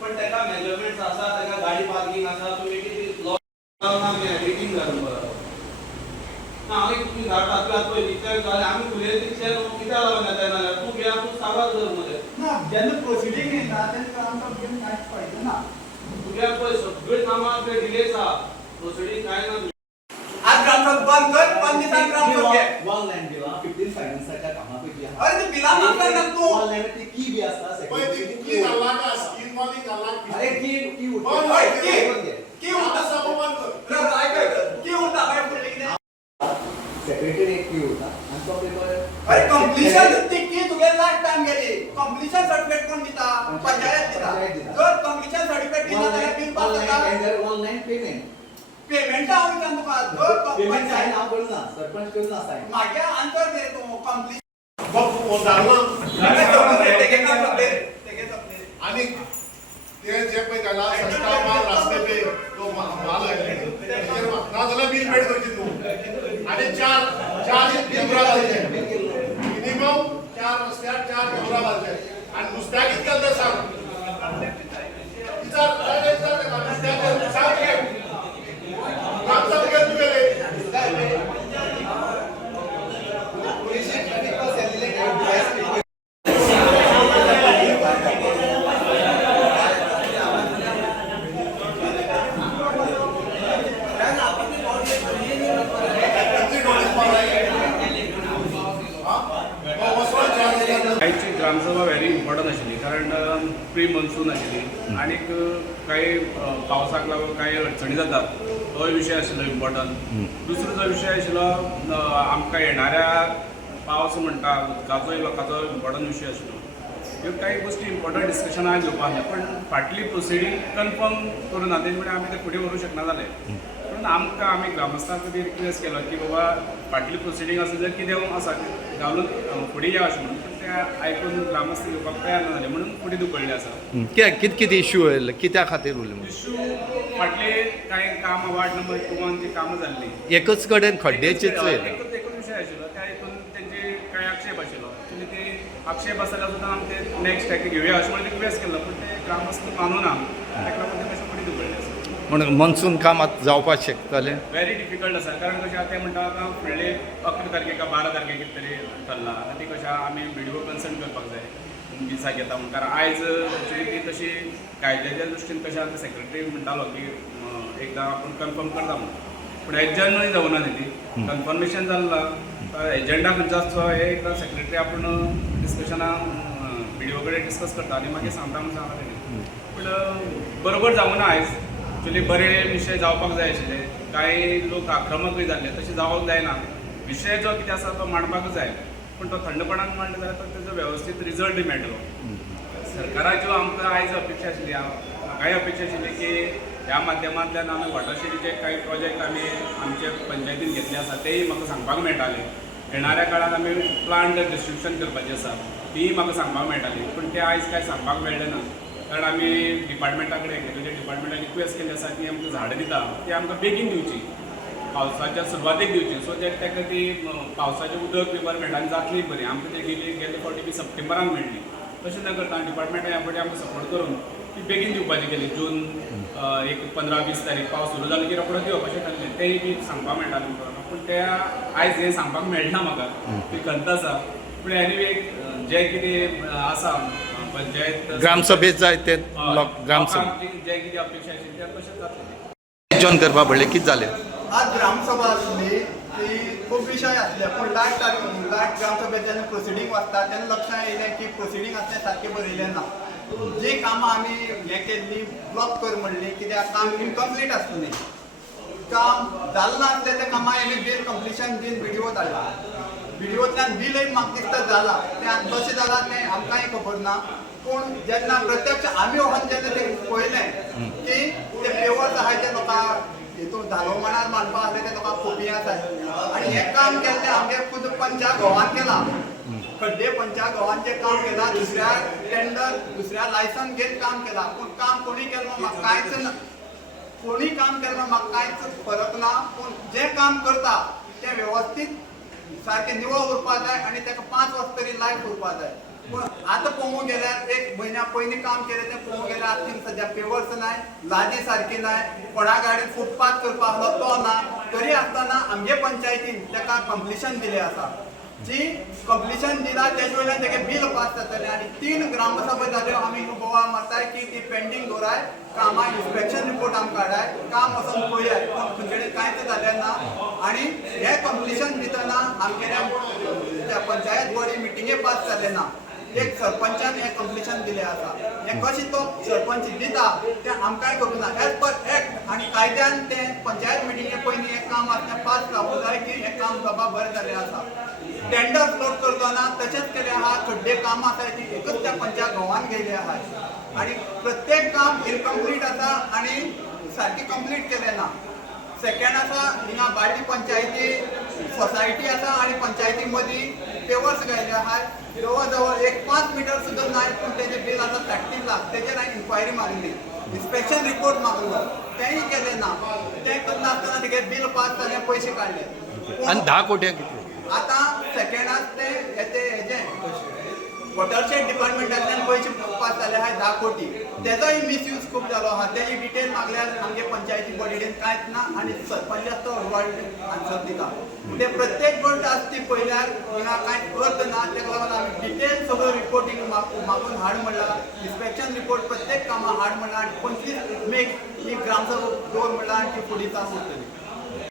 पण त्याका मेजरमेंट्स असा त्याका गाडी पार्किंग असा तुम्ही किती लॉ रेटिंग करून बरोबर ना आम्ही तुम्ही झाड टाकला तो विचार झाले आम्ही फुले तिथे किती लावण्यात येणार तू घ्या तू सावा जर मध्ये ना ज्यांना प्रोसिडिंग आहे ना त्यांचं आमचा बिल काहीच पाहिजे ना तुझ्या पण सगळे कामात ते डिलेस हा प्रोसिडिंग काय ना आज ग्रामसभा बंद कर 5 दिवसांत ग्रामसभा घे वॉल लाईन दिला 15 फायनान्सच्या कामापैकी अरे ते बिला मागता ना तू वॉल लाईन ती की बी असता ती कुठली झाला का स्कीम वाली झाला अरे की बंद ओय, होते की होता सभा बंद कर रे काय काय की होता बाय बोलले की सेक्रेटरी एक की होता आणि तो पेपर अरे कंप्लीशन ती की तुगे लास्ट टाइम गेली कंप्लीशन सर्टिफिकेट कोण दिता पंचायत दिता जर कंप्लीशन सर्टिफिकेट दिला तर बिल पास जाता ऑनलाईन पेमेंट पेमेंट हांव विचारता तुका जर पेमेंट साइन पंचायत हांव करना सरपंच करना साइन मागे आन्सर दे तू कंप्लीशन बघ वो झाला आणि ते जे पे त्याला संस्था माल रस्ते पे तो माल आहे ना त्याला बिल पेड करची तू आणि चार बिल घालायचे मिनिमम 4 रस्त्यात 4 कमरा घालायचे आणि नुसत्या कितक्यात तर सांग काहीची ग्रामसभा व्हेरी इम्पॉर्टंट आशिल्ली कारण प्री मनसून आशिल्ली आणि काही पावसाक लागून काही अडचणी जातात तो विषय आशिल्लो इम्पॉर्टंट दुसरो जो विषय आशिल्लो आमकां येणाऱ्या पावस म्हणटा उदकाचो लोकांचो इम्पॉर्टंट विषय आशिल्लो ह्यो काही गोष्टी इम्पॉर्टंट डिस्कशनाक घेवपाक जाय पण फाटली प्रोसिडींग कन्फर्म करून ना तेजे आमी ते फुडें व्हरूंक शकना जाले पूण आमकां आमी ग्रामस्थांक खातीर रिक्वेस्ट केलो की बाबा फाटली प्रोसिडींग आसा जर कितें आसा घालून फुडें या अशें म्हणून ते आयकून ग्रामस्थ घेवपाक तयार ना जाले म्हणून फुडें धुकळ्ळे आसा किती इश्यू आयले कित्या खातीर उरले इश्यू फाटले कांय कामां वार्ड नंबर 2 जी कामां जाल्ली एकच कडेन खड्ड्याचीच एकूच विशय आशिल्लो त्या हितून तेंचे कांय आक्षेप आशिल्लो तुमी ते आक्षेप आसल्यार सुद्दां आमी ते नेक्स्ट हाका घेवया अशें म्हणून रिक्वेस्ट केल्लो पूण ते ग्रामस्थ मानूना ताका लागून ते मातशें फुडें धुकळ्ळे आसा म्हणून मनसून काम आतां जावपाक शकतलें व्हेरी डिफिकल्ट आसा कारण कशें आतां ते म्हणटा आतां फुडले 11 तारखेक 12 तारखेक कितें तरी थरला आतां ती कशें आमी व्हिडिओ कन्सल्ट करपाक जाय दिसाक येता म्हणून कारण आयज एक्चुली ती तशी कायद्याच्या दृश्टीन कशें आतां सेक्रेटरी म्हणटालो की एकदां आपूण कन्फर्म करता म्हणून पूण एजंडूय जावना न्ही ती कन्फर्मेशन जाल्ला एजंडा खंयचो आसचो हे एकदां सेक्रेटरी आपूण डिस्कशनाक व्हिडिओ कडेन डिस्कस करता आनी मागीर सांगता म्हणून सांगता पूण बरोबर जावना आयज एक्चुली बरे विशय जावपाक जाय आशिल्ले कांय लोक आक्रमकूय जाल्ले तशें जावंक जायना विशय जो कितें आसा तो मांडपाक जाय पूण तो थंडपणान मांडलो जाल्यार तेजो वेवस्थीत रिजल्टूय मेळटलो सरकाराच्यो आमकां आयज अपेक्षा आशिल्ली म्हाकाय अपेक्षा आशिल्ली की ह्या माध्यमांतल्यान आमी वॉटरशेडीचे कांय प्रोजेक्ट आमी आमचे पंचायतीन घेतले आसा तेय म्हाका सांगपाक मेळटाले येणाऱ्या काळात आमी प्लांट डिस्ट्रिब्युशन करपाचें आसा तीय म्हाका सांगपाक मेळटाली पूण ते आयज कांय सांगपाक मेळ्ळें ना कारण आमी डिपार्टमेंटा कडेन एग्रीकल्चर डिपार्टमेंटान रिक्वेस्ट केल्ली आसा की आमकां झाडां दिता ती आमकां बेगीन दिवची पावसाच्या सुरवातेक दिवची सो दॅट ताका ती पावसाचें उदक डिपार्टमेंटान जातली बरी आमकां ते गेले फावटी बी सप्टेंबरान मेळ्ळी तशें न करता डिपार्टमेंटान ह्या फावटी आमकां सपोर्ट करून ती बेगीन दिवपाची केली जून एक 15-20 तारीख पावस सुरू जालो की रोखडो दिवप अशें थारलें तेंय बी सांगपाक मेळटालें पूण ते आयज हें सांगपाक मेळना म्हाका ती खंत आसा पूण एनिवे जें कितें आसा पंचायत ग्रामसभेत जाय ते ग्रामसभा जे कितें अपेक्षा आशिल्ली ते तशेंच जातलें जॉन करपाक पडलें कितें जालें आज ग्रामसभा आसली ती खूब विशय आसले पूण लास्ट ग्रामसभेत जेन्ना प्रोसिडींग वाचता तेन्ना लक्षांत येयलें की प्रोसिडींग आसलें सारकें बरयलें ना जी कामां आमी हें केल्ली ब्लॉक कर म्हणली कित्याक काम इनकम्प्लीट आसलें काम जाल्लें आसलें त्या कामां आमी बिल कंप्लिशन बीन व्हिडिओ धाडला व्हिडिओंतल्यान बिलय म्हाका दिसता जाला तें कशें जालां तें आमकांय खबर ना पूण जेन्ना प्रत्यक्ष आमी वचून जेन्ना तें पळयलें की ते पेवर पिलर्स आहाय ते लोकां हितून धालो मणार मांडपा आसले ते लोकां खोपी आसाय आनी हें काम केलें तें आमगे खुद पंचा गोवान केलां खड्डे पंचा गोवान जें काम केलां दुसऱ्या टेंडर दुसऱ्या लायसन घेवन काम केलां पूण काम कोणी केलें म्हाका कांयच ना कोणी काम केलें म्हाका कांयच फरक ना पूण जें काम करता तें वेवस्थीत सारकें निवळ उरपा जाय आनी ताका 5 वर्स तरी लायफ उरपा जाय पूण आतां पळोवंक गेल्यार 1 म्हयन्या पयलीं काम केलें तें पळोवंक गेल्यार आतां सद्या पेवर्स नाय लादी सारकी नाय कोणा गाडीन फुटपाथ करपा आसलो तो ना तरी आसतना आमगे पंचायतीन ताका कंप्लिशन दिलें आसा जी कंप्लिशन दिला तेजे वयल्यान तेगे बील पास जातलें आनी 3 ग्रामसभा जाल्यो आमी बोवाळ मारताय की ती पेंडींग दवराय कामां इन्स्पेक्शन रिपोर्ट आमकां काडाय काम वचोन पळयात पूण खंयचें कांयच जालें ना आनी हें कंप्लिशन दितना आमगेल्या पंचायत बॉडी मिटिंगे पास जालें ना एक सरपंचान हें कंप्लिशन दिलें आसा हें कशें तो सरपंच दिता तें आमकांय खबर ना एज पर एक्ट आनी कायद्यान तें पंचायत मिटिंगे पयलीं हें काम आसा तें पास जावूंक जाय की हें काम बाबा बरें जालें आसा टेंडर फ्लोट करतना तशेंच केलें आहा खड्डे काम आसाय ती एकच त्या पंचा गोवान गेली आहाय आनी प्रत्येक काम इनकम्प्लीट आसा आनी सारकी कंप्लीट केलें ना सेकंड आसा हिंगा बाळ्ळी पंचायती सोसायटी आसा आनी पंचायती मदीं पेवर्स घायले आहाय जवळ जवळ 5 मिटर सुद्दां नाय पूण तेजें बिल आसा 30 लाख तेजेर हांवें इन्क्वायरी मागली इन्स्पेक्शन रिपोर्ट मागलो तेंय केलें ना तें करनासतना तेगे बिल पास जालें पयशे काडले आणि 10 कोट्यांक कितले आतां सेकंडाक हेजें वॉटरशेड डिपार्टमेंटांतल्यान पयशे पास जाले आहाय 10 कोटी तेजोय मिसयूज खूब जालो आहा तेजी डिटेल मागल्यार आमगे पंचायती बॉडीन कांयच ना आनी सरपंचाक तो वर्ल्ड आन्सर दिता ते प्रत्येक गोष्ट आसा ती पळयल्यार हिंगा कांय अर्थ ना तेका लागून आमी डिटेल सगळो रिपोर्टींग मागून हाड म्हणला इन्स्पेक्शन रिपोर्ट प्रत्येक कामां हाड म्हणला आनी 25 मेक ही ग्रामसभा दवर म्हणला आनी ती फुडें चालू उरतली